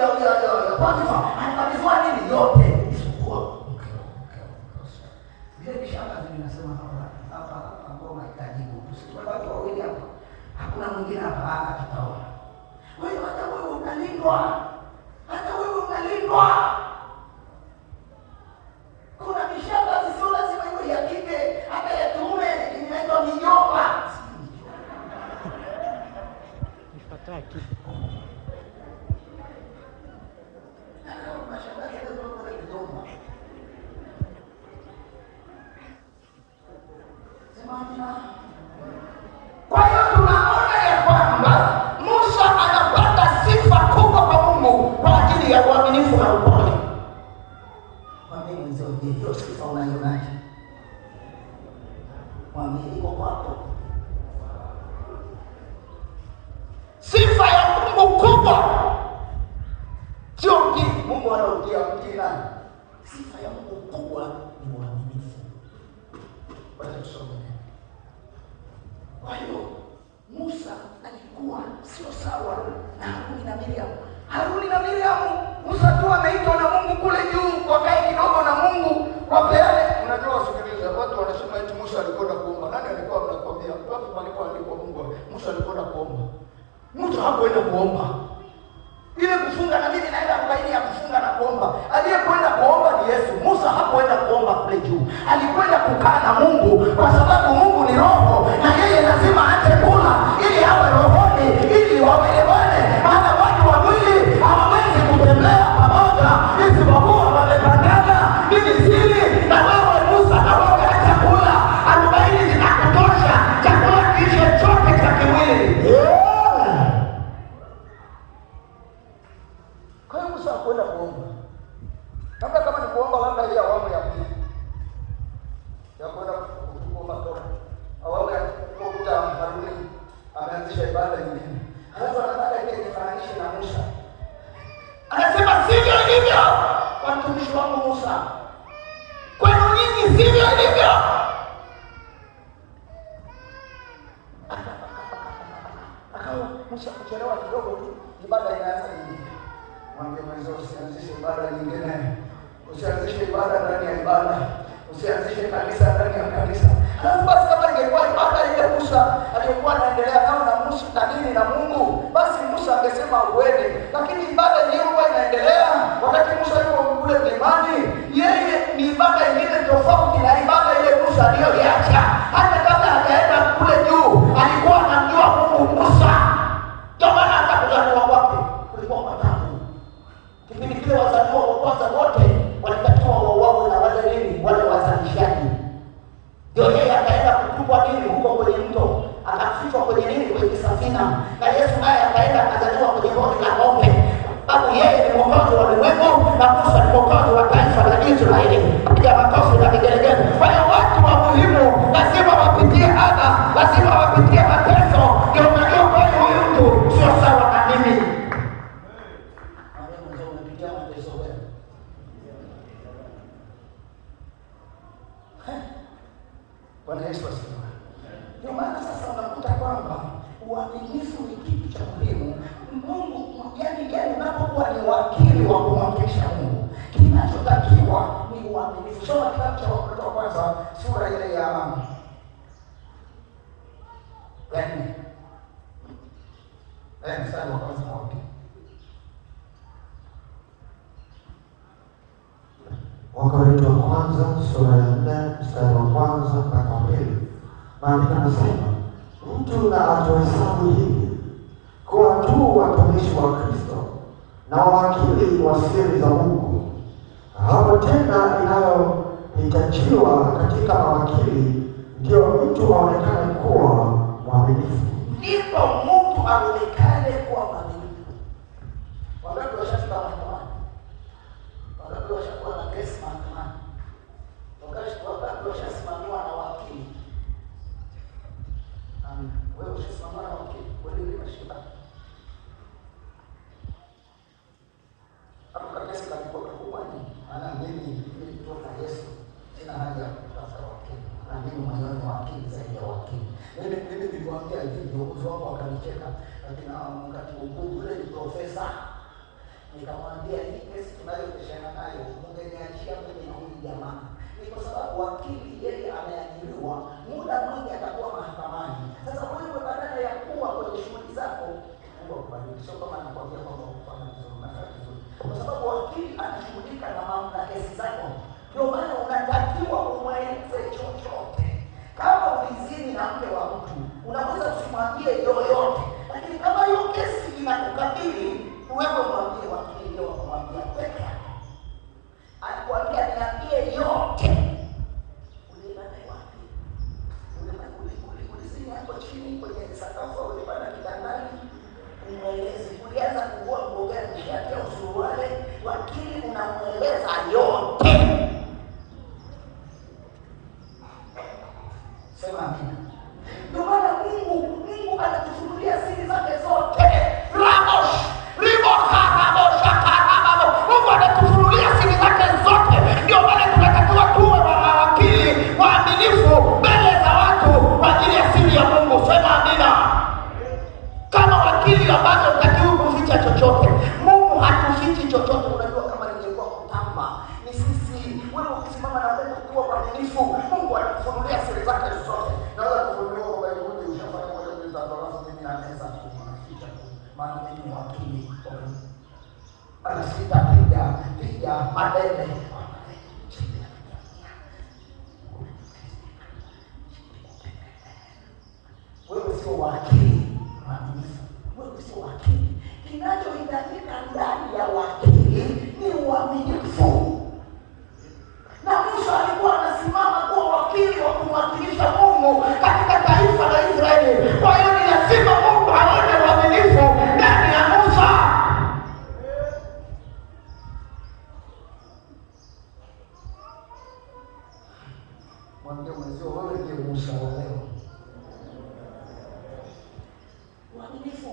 ya Potifa, alikabidhiwa nini? Yote isipokuwa mke. Vile kishangazi ninasema hapa ambao unahitaji tusitoe watu wawili hapa. Hakuna mwingine hapa tutaona. Kwa hiyo hata wewe unalindwa. Kuna mishangazi sio lazima iwe ya kike, hata ya kiume inaitwa mijomba. Nifataki. Kwa hiyo tunaona ya kwamba Musa anapata sifa kubwa kwa Mungu kwa ajili ya uaminifu na upole. Mwambie mwenzio, hiyo sifa unaionaje? Mwambie iko kwako. Sifa ya Mungu kubwa sio mtii. Mungu anarudia mtii nani? Sifa ya Mungu kubwa ni uaminifu. Wacha tusome. Kwa hiyo Musa alikuwa sio sawa na Haruni na Miriam. Musa tu ameitwa na Mungu kule juu, wakae kidogo na Mungu, wapeane. Unajua wasikiliza, watu wanasema eti Musa alikwenda kuomba. Nani alikuwa anakuambia? Wapi palikuwa Mungu? Musa alikwenda kuomba. Musa hakwenda kuomba. Ile kufunga na mimi naenda 40 ya kufunga na kuomba. Aliyekwenda kuomba ni Yesu. Musa hakwenda kuomba kule juu. Alikwenda kukaa na Mungu kwa sababu Mungu ni roho na yeye lazima aache kula ili awe rohoni, ili waelewane. Maana watu wa mwili hawawezi kutembea pamoja isipokuwa wamepangana. Mimi siri na wewe Musa na wewe acha kula. 40 zinakutosha. Chakula kisha chote cha kimwili. Kwa hiyo Musa hakwenda kuomba. Labda kama ni kuomba labda ile awamu ya pili. Ya kwenda kuomba toka. Awamu ya kukuta Haruni ameanzisha ibada nyingine. Alafu anataka ile ifananishe na Musa. Anasema sivyo ilivyo watumishi wangu Musa. Kwenu nyinyi sivyo ilivyo. Akawa Musa kuchelewa kidogo tu, ibada inaanza nyingine. Mwambie mwenzio usianzishe ibada nyingine. Usianzishe ibada ndani ya ibada. Usianzishe kanisa ndani ya kanisa. Alafu basi kama ingekuwa ibada ile Musa alikuwa anaendelea nao na Musa na nini na Mungu, basi Musa angesema uende. Lakini ibada yenyewe ilikuwa inaendelea wakati Musa yuko kule mlimani. Yeye ni ibada nyingine tofauti na ibada ile Musa aliyoiacha. Hata kabla hajaenda kule juu alikuwa anamjua Mungu Musa. Ndio maana hata kuzaliwa kwake kulikuwa matamu. Kipindi kile wazaliwa wa kwanza wote walitakiwa wauawe na wale nini? Wale wazalishaji. Ndio yeye akaenda kutupwa nini huko kwenye mto, akafichwa kwenye nini? Kwenye safina. Na Yesu naye akaenda akazaliwa kwenye bonde la ng'ombe. Sababu yeye ni mwokozi wa ulimwengu na Musa ni mwokozi wa taifa la Israeli. Piga makofi na vigelegele. Kwa hiyo watu wa muhimu lazima wapitie adha, lazima wapitie mateso. Ndio unajua kwa huyu mtu sio sawa na mimi. Bwana Yesu asifiwe. Ndio maana sasa unakuta kwamba uaminifu ni kitu cha muhimu. Mungu yani unapokuwa ni wakili wa kumwakilisha Mungu, kinachotakiwa ni uaminifu. Soma kitabu cha Wakorintho wa kwanza sura ile ya 4. Mstari wa kwanza na wote. Wakorintho wa kwanza sura ya 4 mstari wa kwanza mpaka 2. Maandiko yanasema, mtu na atohesabu hivi kuwa tu watumishi wa Kristo na wakili wa siri za Mungu. Hapo tena inayohitajiwa katika mawakili ndio mtu aonekane kuwa mwaminifu. Ndipo mtu aonekane kuwa mwaminifu. Wangapi washafika mahakamani? Wangapi washakuwa na kesi mahakamani? Wangapi washasimamiwa na wakili? Wewe ushasimamiwa na wakili? Wewe ni mashaka. Hapo kesi kalikuwa kubwa ni ana mimi kutoka Yesu. Sina haja ya kutafuta wakili. Na mimi mwenyewe ni wakili zaidi ya wakili. Mimi nilikwambia hivi, viongozi wako wakanicheka. Lakini wakati mkuu yule ni profesa. Nikamwambia hii kesi tunayopishana nayo mngeniachia mimi na huyu jamaa. Ni kwa sababu wakili yeye ameajiriwa, muda mwingi atakuwa mahakamani. Sasa wewe badala ya kuwa kwenye shughuli zako, Mungu akubariki. Sio kama nakwambia kwamba ufanye vizuri na kazi vizuri. Kwa sababu wakili anashughulika na kesi zako. Ndio maana unatakiwa umweleze chochote. Kama ulizini na mke wa mtu, unaweza usimwambie yoyote. Lakini kama hiyo kesi inakukabili, wewe mwambie wakili ndio wakumwambia peke yake. Anakuambia niambie yote. Ulibana wapi? Ulizini hapo chini kwenye sakafu, ulibana kitandani, umweleze. Ulianza kuvua nguo gani, shati au suruali, wakili unamweleza yote. Sema amina. Ndio maana Mungu anatufunulia siri zake zote. Mungu anatufunulia siri zake zote. Ndio maana tunatakiwa tuwe mawakili waaminifu mbele za watu kwa ajili ya siri ya Mungu. Sema amina. Kama wakili ambaye hutakiwi kuficha chochote. Mungu hatufichi chochote. Unajua kama ningekuwa kutamba ni sisi. Wewe ukisimama na Mungu ukiwa mwaminifu, Mungu anakufunulia siri zake zote. Naweza kufunulia kwa Biblia ushafanya moja mbili tatu alafu mimi naweza kuficha tu. Maana mimi ni wakili. Anasita piga madebe. Wewe sio wakili mwaminifu. Wewe sio wakili. Kinachohitajika ndani ya wakili ni uaminifu. Na Musa alikuwa anasimama kuwa wakili wa kumwakilisha Mungu katika taifa la Israeli. Kwa hiyo ni lazima Mungu aone uaminifu ndani ya Musa. Mwambie mwenzio wewe ndiye Musa wa leo. Uaminifu,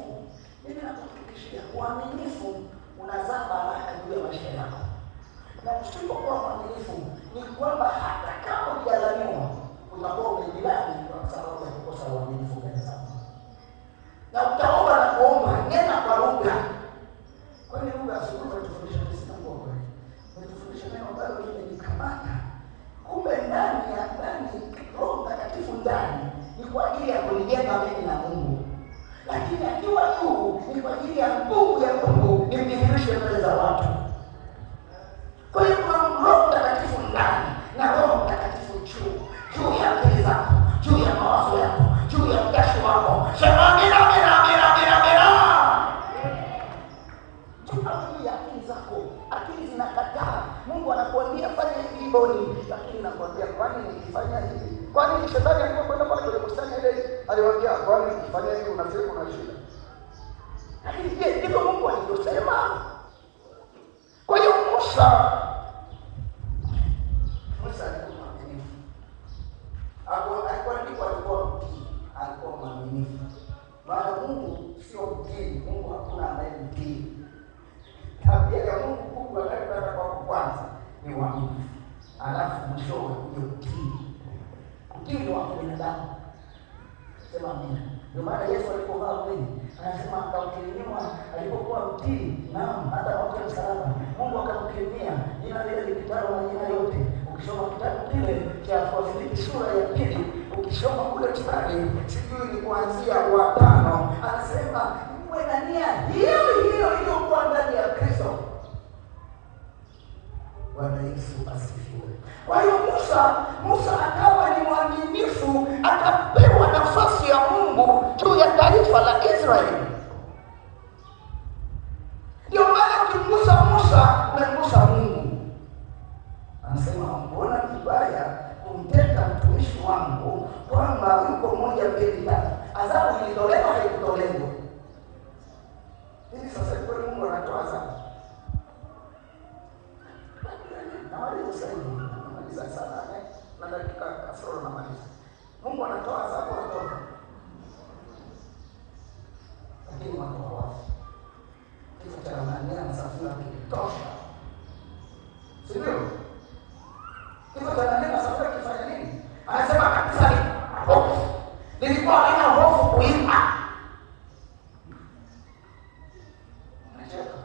mimi nakuhakikishia, uaminifu unazaa baraka juu ya maisha yako. Na usipokuwa mwaminifu ni kwamba hata kama hujadhaniwa utakuwa umejilani kwa sababu ya kukosa uaminifu mbele za Mungu. Na utaomba na kuomba, nena kwa lugha. Kwa hiyo lugha asubuhi tunatufundisha sisi na Mungu. Tunatufundisha neno ambalo limenikamata. Kumbe ndani Roho Mtakatifu ndani ni kwa ajili ya kulijenga mimi na Mungu. Lakini akiwa juu ni kwa ajili ya nguvu ya Mungu nimdhihirishe mbele za watu. Kwa hiyo kuna Roho Mtakatifu ndani na Roho Mtakatifu juu ya akili zako, juu ya mawazo yako, juu ya utashi wako. Sema amina, amina, amina, amina, amina. Juu ya akili zako, akili zinakataa. Mungu anakuambia fanya hivi boni, lakini nakwambia kwani nikifanya hivi? Kwani shetani alikuwa kwenda pale kwenye bustani ile aliwaambia kwani nikifanya hivi unafikiri kuna shida? Lakini je, ndivyo Mungu alivyosema? Kwa hiyo Musa alikuwa mwaminifu. Alikuwa mtii, alikuwa mwaminifu. Maana Mungu sio mtii, Mungu hakuna anayemtii. Tabia ya Mungu anayotaka kwa kwanza ni uaminifu. Alafu mwishowe uje utii. Utii ni wa binadamu. Sema amina. Ndio maana Yesu alipovaa mwili anasema akamkirimia alipokuwa mtii, naam, hata wakati wa msalaba Mungu akamkirimia jina lile lipitalo majina yote. Ukisoma kitabu kile cha Wafilipi sura ya 2, ukisoma kule mstari sijui ni kuanzia wa 5, anasema mwe na nia hiyo iliyokuwa ndani ya Kristo. Bwana Yesu asifiwe. Kwa hiyo Musa akawa ni mwaminifu, akapewa nafasi ya Mungu juu ya taifa la Israeli. Ndio maana ukimgusa Musa, umemgusa Mungu. Anasema mbona vibaya kumtenda mtumishi wangu kwamba yuko 1 2 3. Adhabu ilitolewa haikutolewa. Hivi sasa kwa Mungu anatoa adhabu. Namaliza sana na dakika kasoro namaliza. Mungu anatoa adhabu anatoa. Lakini watu hawafi. Kifo cha Anania na Safira kilitosha. Si ndio? Kifo cha Anania na Safira kifanya nini? Anasema kabisa ni hofu. Nilikuwa haina hofu kuimba. Unacheka.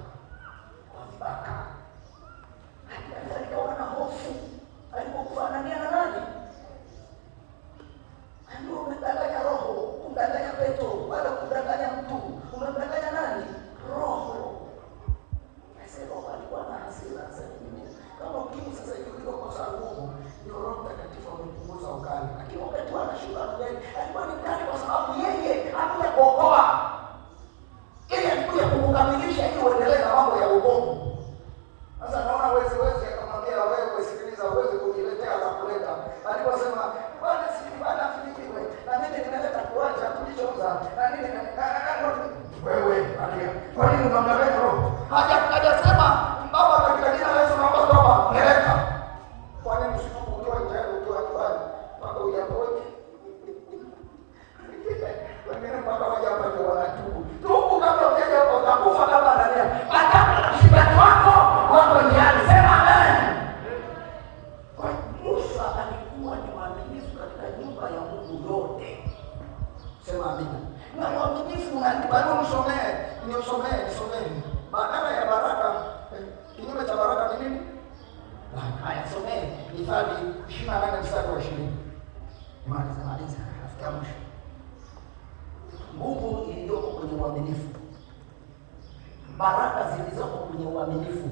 zilizoko kwenye uaminifu.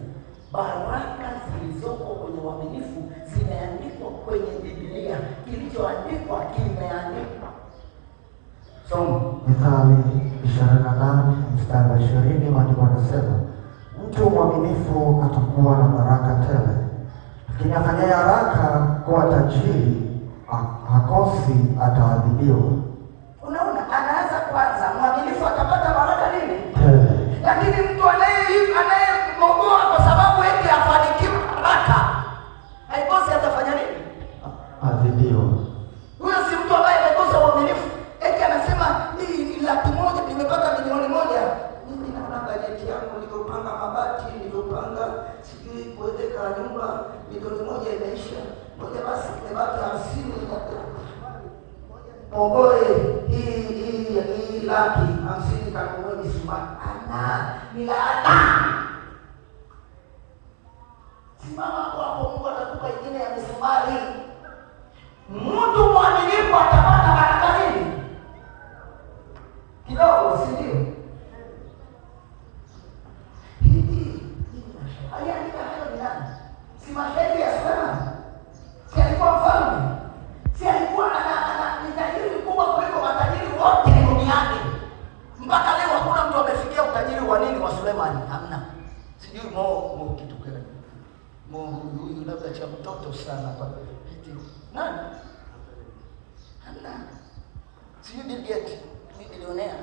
Baraka zilizoko kwenye uaminifu zimeandikwa kwenye Biblia. Kilichoandikwa kimeandikwa. Mithali 28 mstari wa 20, maandiko yanasema mtu mwaminifu atakuwa na baraka tele, lakini afanyaye haraka kuwa tajiri hakosi ataadhibiwa. Unaona, anaanza kwanza, mwaminifu atapata baraka nini? Tele. Lakini mtu anayemogoa kwa sababu eti afanikiwe haraka, haikosi atafanya nini? Adhibiwa. Huyo si mtu ambaye amekosa uaminifu. Eti anasema hii ni 100,000 nimepata milioni 1. Mimi naona bajeti yangu nilipanga mabati, nilipanga sijui kuweka nyumba, milioni 1 imeisha. Ngoja basi nimebaki 50. Mogoe hii laki 50 kanunue misumari. Ni laana. Simama hapo, Mungu atakupa ingine ya misumari. Mtu mwaminifu atapata baraka nini? Kidogo, si ndio? Aliandika hayo ni nani? Si mashahidi ya Sulemani? Si alikuwa mfalme? Si alikuwa ni tajiri mkubwa kuliko matajiri wote duniani? Mpaka leo hakuna mtu amefikia utajiri wa nini wa Sulemani. Hamna. Sijui mo kitu gani. Huyu labda cha mtoto sana pale. Nani? Hamna. Sijui Bill Gates, ni bilionea.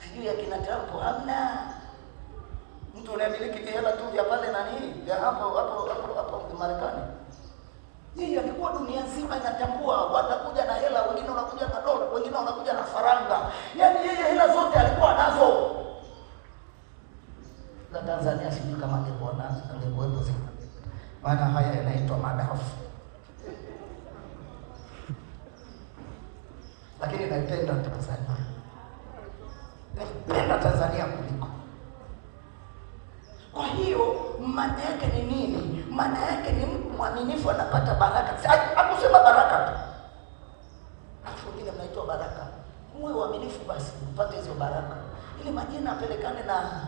Sijui ya kina Trump, hamna. Mtu anayemiliki hela tu vya pale nani? Ya hapo Marekani. Yeye alikuwa dunia nzima inatambua, watakuja na hela, wengine wanakuja na dola, wengine wanakuja na faranga. Yaani yeye hela zote alikuwa nazo. Na Tanzania sijui kama angekuwa nazo, angekuwepo zile. Maana haya yanaitwa madafu. Lakini naipenda Tanzania. Naipenda Tanzania kuliko. Kwa hiyo maana yake ni nini? Maana yake ni mtu mwaminifu anapata baraka. Hakusema baraka tu. Alafu wengine mnaitwa baraka. Muwe waaminifu basi mpate hizo baraka. Ili majina apelekane na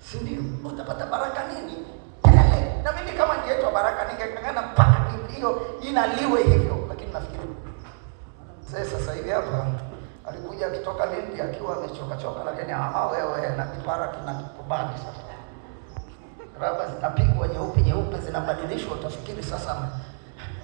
si ndio? Utapata baraka nini? Na mimi kama ningeitwa baraka ningekangana mpaka hiyo inaliwe hivyo. Lakini nafikiri sasa hivi hapa alikuja kutoka Lindi akiwa amechoka, lakini wewe na kipara kinakubali sasa. Raba zinapigwa nyeupe zinabadilishwa, utafikiri sasa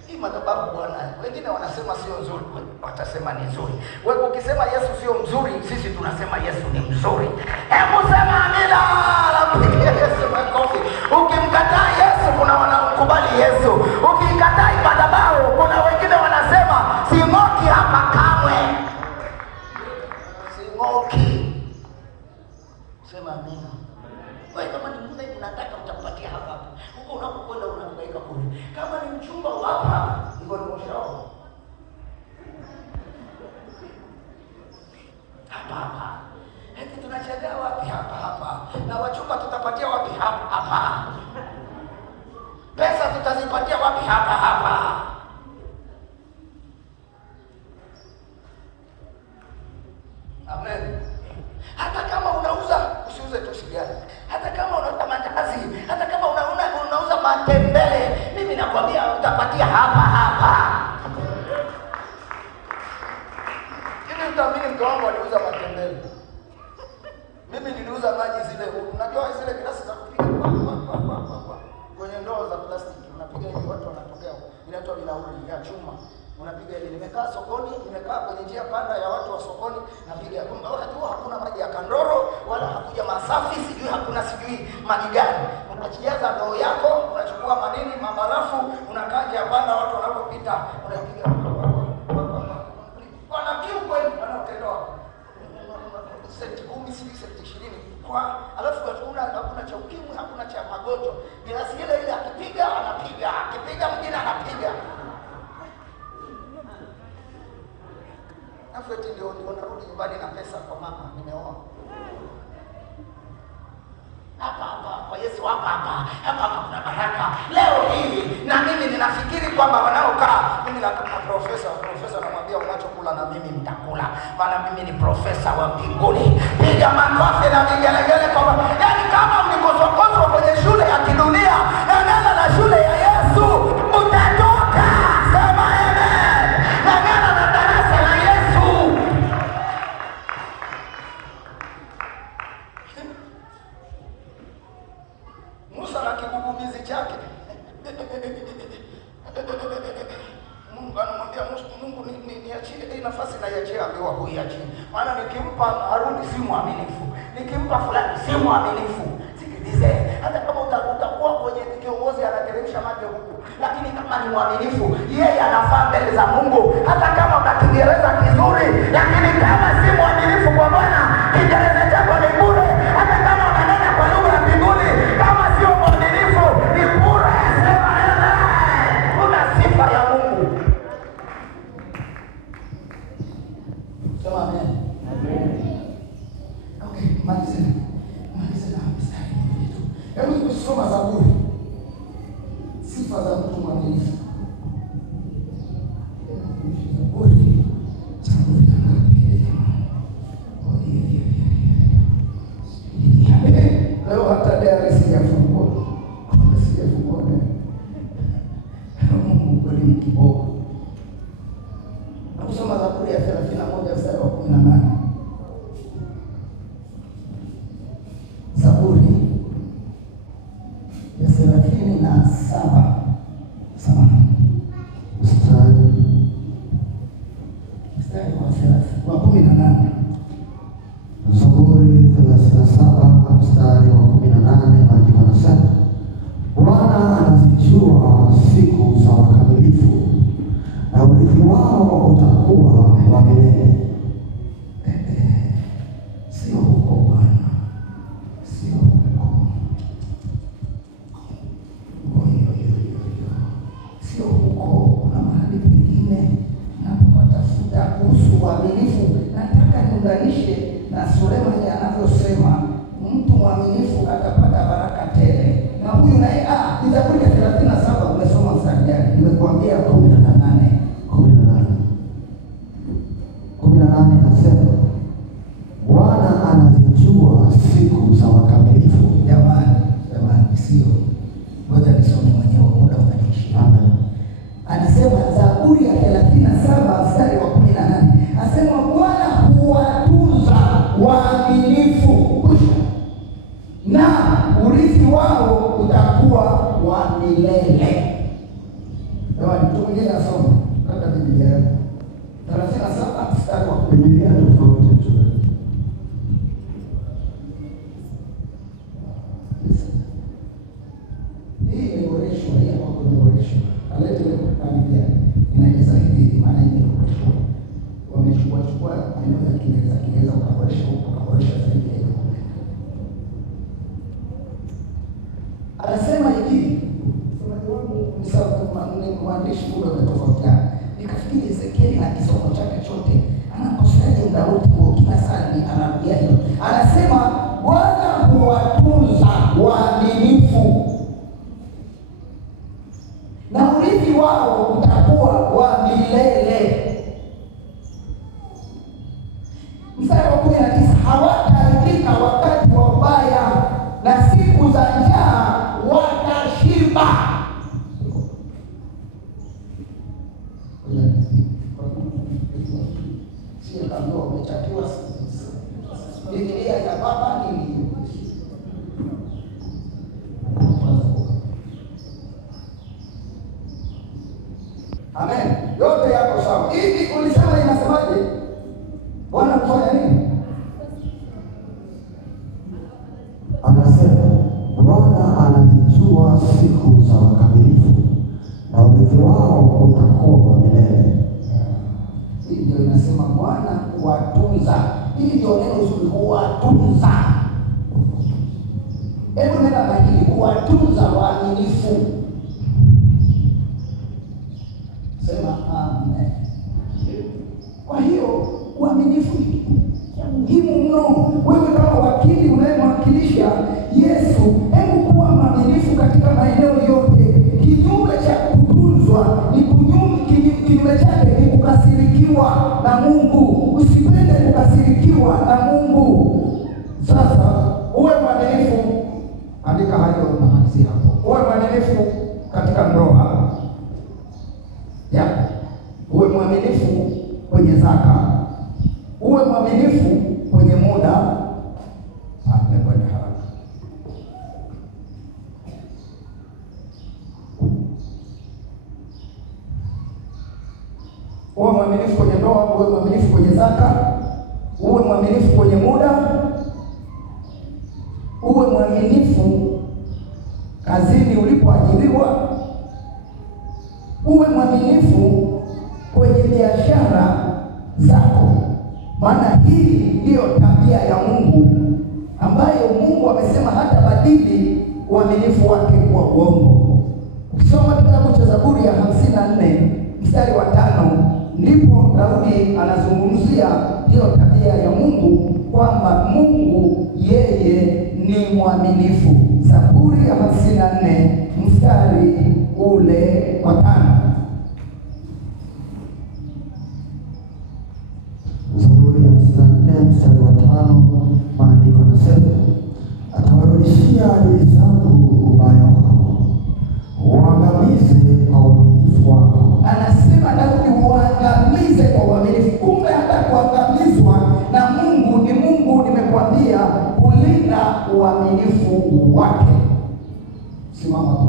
hii madhabahu bwana. Wengine wanasema sio nzuri, watasema ni nzuri. Wewe ukisema Yesu sio mzuri, sisi tunasema Yesu ni mzuri. Hebu sema amina. Pigia Yesu makofi. Ukimkataa Yesu kuna wanaokubali Yesu. Ukikataa madhabahu kuna wengine wanasema sing'oki hapa kamwe. Sing'oki. Sema amina. Wewe kama ni mume unataka utampatia hapa. Huko unapokwenda unahangaika kule. Kama ni mchumba hapa, hivyo ni mshao. Hapa. Eti tunachezea wapi hapa? Na wachumba tutapatia wapi hapa? Pesa tutazipatia wapi hapa? Amen. Hata kama unauza, usiuze tu sigara. Hata kama unauza mandazi, hata kama unauza matembele, mimi nakwambia utapatia hapa. Hivi utaamini mke wangu aliuza matembele. Mimi niliuza maji zile, unajua zile glasi za kupiga kwenye ndoo za plastiki, unapiga hivi watu wanatokea. Inaitwa bilauri ya chuma. Unapiga hivi. Nimekaa sokoni, nimekaa kwenye njia panda ya watu wa sokoni, napiga. Wakati huo hakuna maji ya kandoro wala hakuja masafi, sijui maji gani. Unachijaza ndoo yako, unachukua manini, mabarafu, unakaa njia panda watu wanapopita, unapiga. Wana kiu kweli, wanaotendoa. Senti 10, senti 20. Alafu hakuna cha ukimwi, hakuna cha magonjwa. Glasi ile akipiga anapiga, akipiga mwingine anapiga. Alafu eti ndio narudi nyumbani na pesa kwa mama, nimeoa. Hapa kwa Yesu hapa kuna baraka. Leo hii na mimi ninafikiri kwamba wanaokaa, mimi na profesa namwambia unachokula anasema na mimi nitakula, maana mimi ni profesa wa mbinguni. Piga makofi na vigelegele kwa yaani kama mlikosokoswa kwenye shule ya kidunia, ng'ang'ana na shule ya Yesu, utatoka. Sema amen. Ng'ang'ana na darasa la Yesu. Musa na kigugumizi chake. Mungu anamwambia Musa, Mungu niachie hii nafasi, na iachie, ambiwa huiachie. Maana nikimpa Haruni si mwaminifu, nikimpa fulani si mwaminifu. Sikilize, hata kama utakuwa kwenye kiongozi anateremsha maji huku, lakini kama ni mwaminifu, yeye anafaa mbele za Mungu. Hata kama una Kiingereza kizuri, lakini kama si mwaminifu kwa Bwana, Kiingereza chako ni bure. Hata kama unanena kwa lugha ya mbinguni, kama sio mwaminifu ni bure. Sema amen. Kuna sifa ya Mungu. Sema amen. Okay, maliza na mstari wetu. Hebu tusome Zaburi. Sifa za mtu mwaminifu. Leo hata diary sijafungua. Mungu kweli ni kiboko. Na kusoma Zaburi ya 31 mstari wa 18. Zaburi ya 37 mstari wa 18. Zaburi 37 mstari wa 18, maandiko yanasema, Bwana anazijua siku za wakamilifu, na urithi wao utakuwa wa milele. Sio huko Bwana, sio huko, sio huko. Kuna mahali pengine napopatafuta kuhusu uaminifu. Nataka niunganishe na Sulemani anavyosema mtu mwaminifu atapata baraka tele. Na huyu naye ni Zaburi ya 37. Umesoma mstari gani? Nimekuambia 18 nasema, Bwana anazijua siku za wakamilifu. Jamani, sio. Ngoja nisome mwenyewe, muda unaniishi. Amen. Anasema Zaburi ya 37 mstari wa 18. Anasema Bwana huwatunza waaminifu, na urithi wao utakuwa wa milele. Jamani, mtu mwingine asome labda Biblia yako 37 mstari wa Biblia tofauti tu. hii imeboreshwa, hii hapo imeboreshwa. Alete ile Biblia inaeleza hivi, maana imeboreshwa. Wamechukua maneno ya Kiingereza ukaboresha huko, ukaboresha zaidi hapo. Anasema hivi, ni mwandishi kule umetofautiana. Nikafikiri Ezekieli na kisomo chake chote anakosaje Daudi kwa kila saa ni anarudia hilo. Anasema Bwana huwatunza waaminifu, na urithi wao utakuwa wa milele. Mstari wa 19, hawataharibika wakati wa ubaya, na siku za njaa watashiba. Sio kama umechatiwa Biblia ya baba nini? Amen. Yote yako sawa. Hivi ulisema inasemaje? Bwana kufanya nini? Anasema Bwana anazijua siku za wakamilifu, na urithi wao utakuwa wa milele. Hii ndio inasema Bwana kuwatunza. Hii ndio neno zuri, kuwatunza. Hebu nenda mahali, kuwatunza waaminifu. Sema amen. Kwa hiyo uaminifu ni muhimu mno. Wewe kama wakili unayemwakilisha Yesu, hebu kuwa mwaminifu katika maeneo yote. Kinyume cha kutunzwa ni kinyume chake ni kukasirikiwa na mwaminifu kwenye muda. Nimekwenda haraka. Uwe mwaminifu kwenye ndoa, uwe mwaminifu kwenye zaka, uwe mwaminifu kwenye muda, uwe mwaminifu kazini ulipoajiriwa, uwe mwaminifu kwenye biashara zako. Maana hii ndiyo tabia ya Mungu ambayo Mungu amesema hata badili uaminifu wake kwa uongo. Ukisoma kitabu cha Zaburi ya 54 mstari wa 5, ndipo Daudi anazungumzia hiyo tabia ya Mungu, kwamba Mungu yeye ni mwaminifu. Zaburi ya 54 mstari ule wa 5. Zaburi ya 54 mstari wa 5, maandiko yanasema, atawarudishia adui zangu ubaya wao, uangamize kwa uaminifu wako. Anasema Daudi uangamize kwa uaminifu. Kumbe hata kuangamizwa na Mungu ni Mungu, nimekwambia, kulinda uaminifu wake. Simama kwa